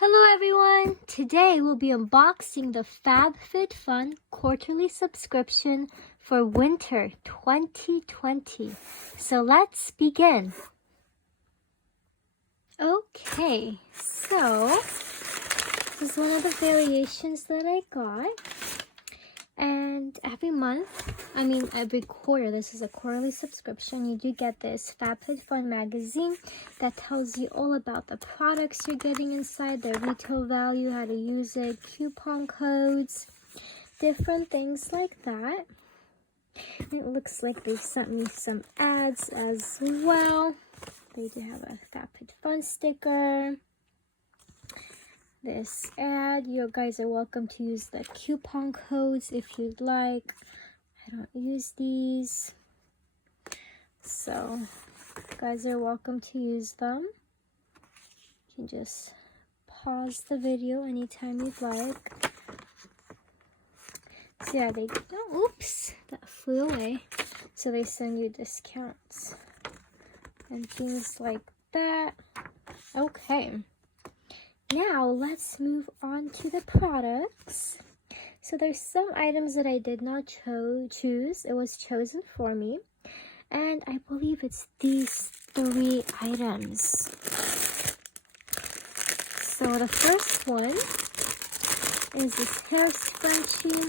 Hello everyone! Today we'll be unboxing the Fabfitfun quarterly subscription for winter 2020. So let's begin. Okay, so this is one of the variations that I got. And every quarter, this is a quarterly subscription, you do get this Fabfitfun magazine that tells you all about the products you're getting inside, their retail value, how to use it, coupon codes, different things like that. It looks like they sent me some ads as well. They do have a Fabfitfun sticker. This ad, you guys are welcome to use the coupon codes if you'd like. I don't use these, so you guys are welcome to use them. You can just pause the video anytime you'd like. So yeah, oops, that flew away. So they send you discounts and things like that. Okay. Now, let's move on to the products. So there's some items that I did not choose. It was chosen for me. And I believe it's these 3 items. So the first one is this hair scrunchie.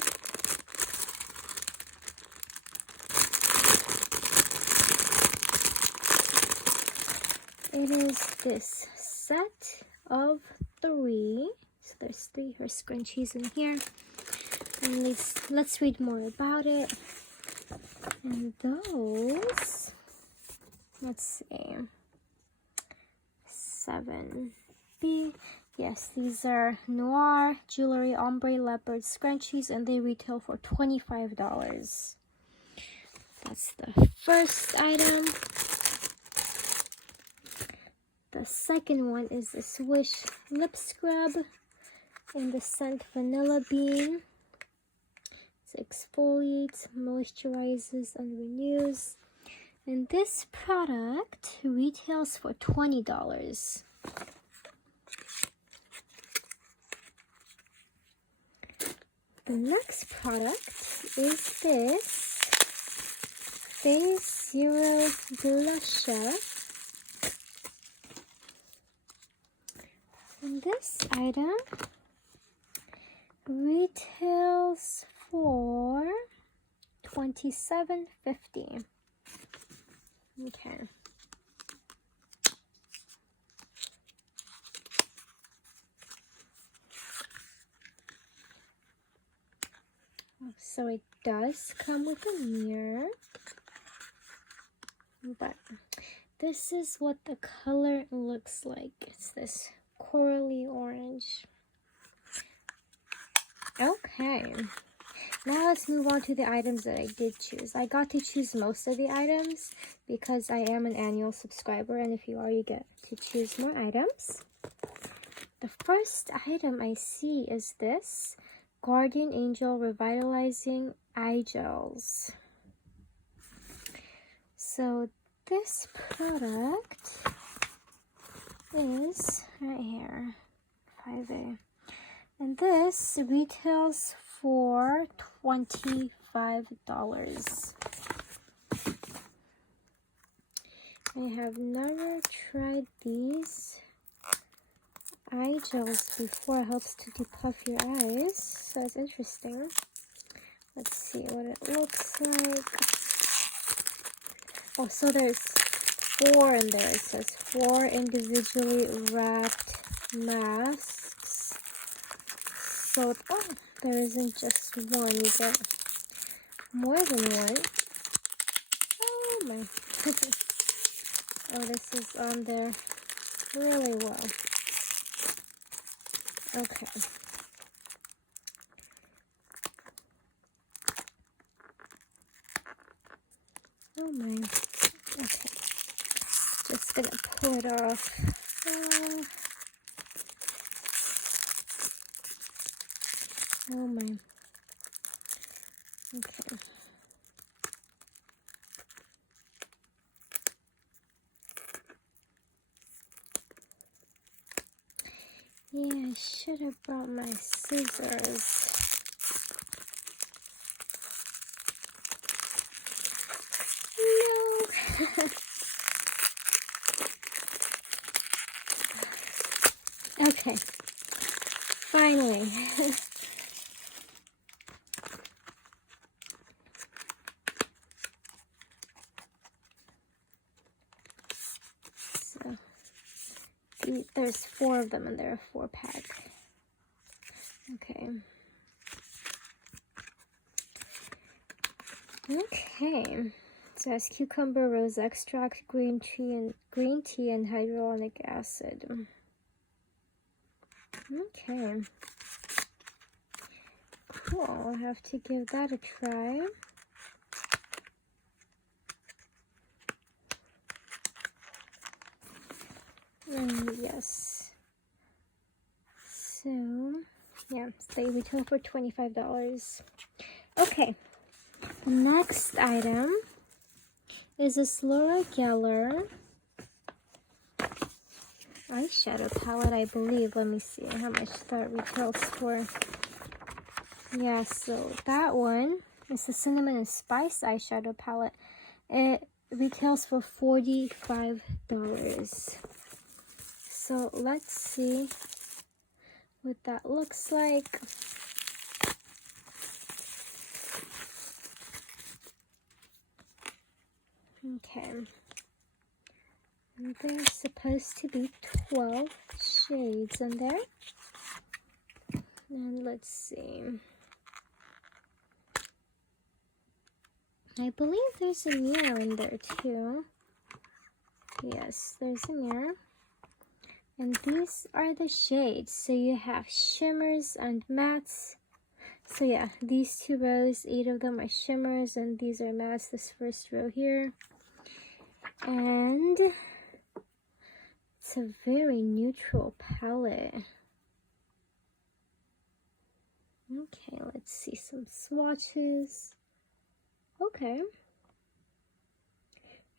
It is this set of 3. So there's 3 hair scrunchies in here. And let's read more about it. And those, let's see, 7B. Yes, these are Noir Jewelry Ombre Leopard Scrunchies, and they retail for $25. That's the first item. The second one is this Wish Lip Scrub in the scent Vanilla Bean. It exfoliates, moisturizes, and renews. And this product retails for $20. The next product is this Phase Zero Blusher. And this item retails for $27.50. Okay. So it does come with a mirror, but this is what the color looks like. It's this corally orange. Okay. Now let's move on to the items that I did choose. I got to choose most of the items because I am an annual subscriber, and if you are, you get to choose more items. The first item I see is this Guardian Angel Revitalizing Eye Gels. So this product is right here, 5A. And this retails for $25. I have never tried these eye gels before. It helps to depuff your eyes, so it's interesting. Let's see what it looks like. Oh, so there's 4 in there. It says 4 individually wrapped masks. So, there isn't just one, you get more than one. Oh my. Oh, this is on there really well. Okay. Oh my. Okay. Just gonna pull it off. Oh my. Okay. Yeah, I should have brought my scissors. No. Okay. Finally. So, there's 4 of them and they're a 4-pack. Okay. Okay. So it has cucumber, rose extract, green tea, and hyaluronic acid. Okay. Cool. I'll have to give that a try. And yes. So, yeah, they retail for $25. Okay. Next item is this Laura Geller eyeshadow palette, I believe. Let me see how much that retails for. Yeah, so that one is the Cinnamon and Spice eyeshadow palette. It retails for $45. So let's see what that looks like. Okay. And there's supposed to be 12 shades in there. And let's see. I believe there's a mirror in there too. Yes, there's a mirror. And these are the shades. So you have shimmers and mattes. So yeah, these 2 rows, 8 of them are shimmers and these are mattes, this first row here. And it's a very neutral palette. Okay, let's see some swatches. Okay.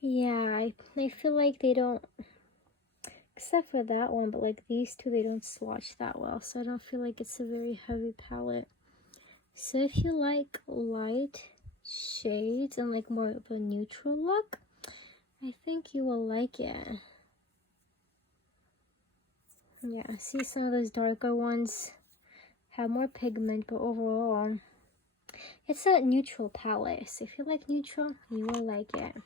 Yeah, I feel like they don't, except for that one, but like these 2, they don't swatch that well. So I don't feel like it's a very heavy palette. So if you like light shades and like more of a neutral look, I think you will like it. Yeah, see some of those darker ones have more pigment, but overall, it's a neutral palette. So if you like neutral, you will like it.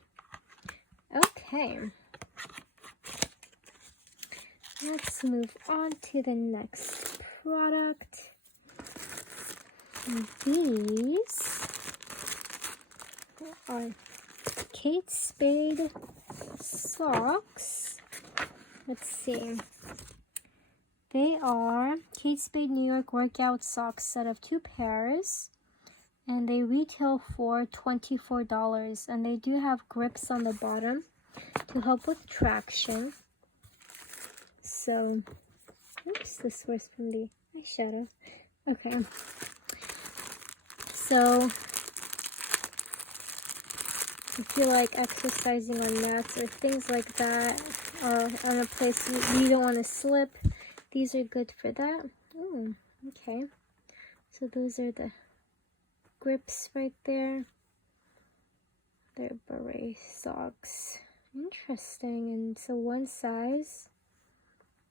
Okay. Let's move on to the next product. These are Kate Spade socks. Let's see. They are Kate Spade New York workout socks, set of 2 pairs. And they retail for $24. And they do have grips on the bottom to help with traction. So, oops, this was from the eyeshadow. Okay. So, if you like exercising on mats or things like that, or on a place you don't want to slip, these are good for that. Oh, okay. So those are the grips right there. They're beret socks. Interesting. And so 1 size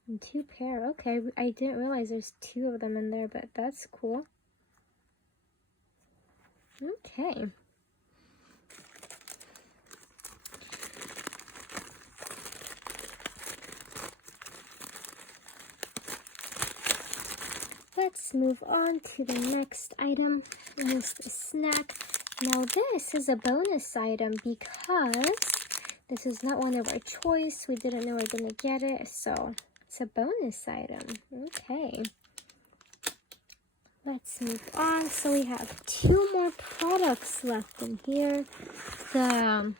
and 2 pair. Okay, I didn't realize there's 2 of them in there, but that's cool. Okay. Let's move on to the next item. It's the snack. Now this is a bonus item because this is not one of our choice. We didn't know we were going to get it, so it's a bonus item. Okay. Let's move on. So we have 2 more products left in here. The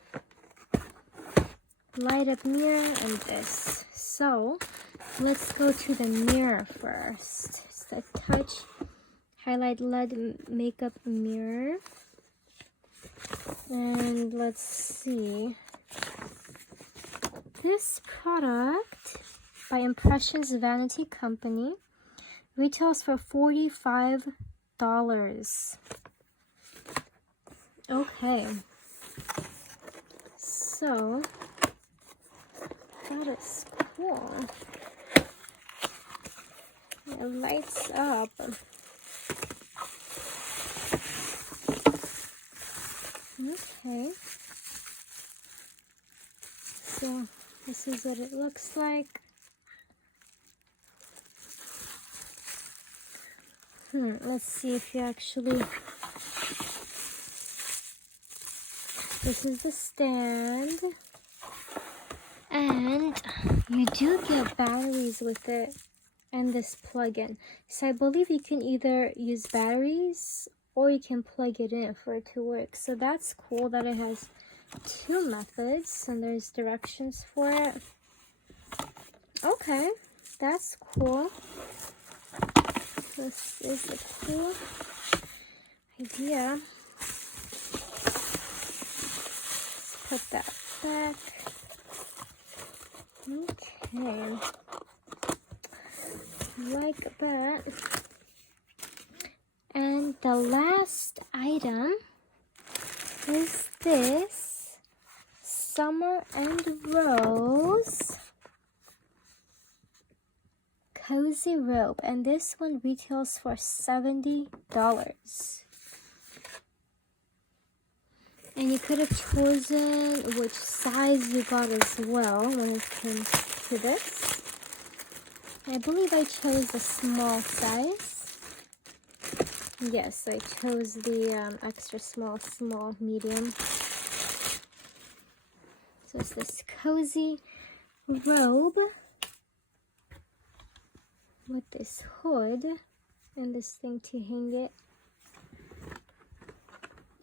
light up mirror and this. So let's go to the mirror first. It's the Touch Highlight LED Makeup Mirror. And let's see. This product by Impressions Vanity Company. Retails for $45. Okay. So, that is cool. It lights up. Okay. So, this is what it looks like. Let's see if you actually... This is the stand. And you do get batteries with it and this plug-in. So I believe you can either use batteries or you can plug it in for it to work. So that's cool that it has two methods and there's directions for it. Okay, that's cool. This is a cool idea. Let's put that back. Okay. Like that. And the last item is this Summer and Rose Cozy Robe, and this one retails for $70. And you could have chosen which size you got as well when it comes to this. I believe I chose the small size. Yes, I chose the extra small, medium. So it's this cozy robe with this hood and this thing to hang it.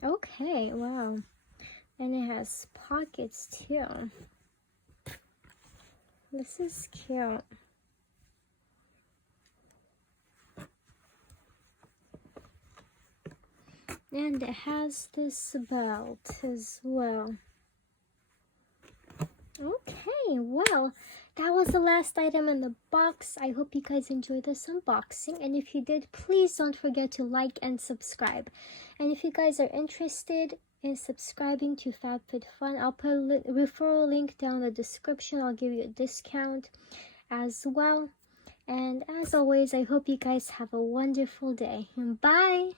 Okay, wow. And it has pockets too. This is cute. And it has this belt as well. Okay, well, that was the last item in the box. I hope you guys enjoyed this unboxing. And if you did, please don't forget to like and subscribe. And if you guys are interested in subscribing to Fabfitfun, I'll put a referral link down in the description. I'll give you a discount as well. And as always, I hope you guys have a wonderful day. Bye!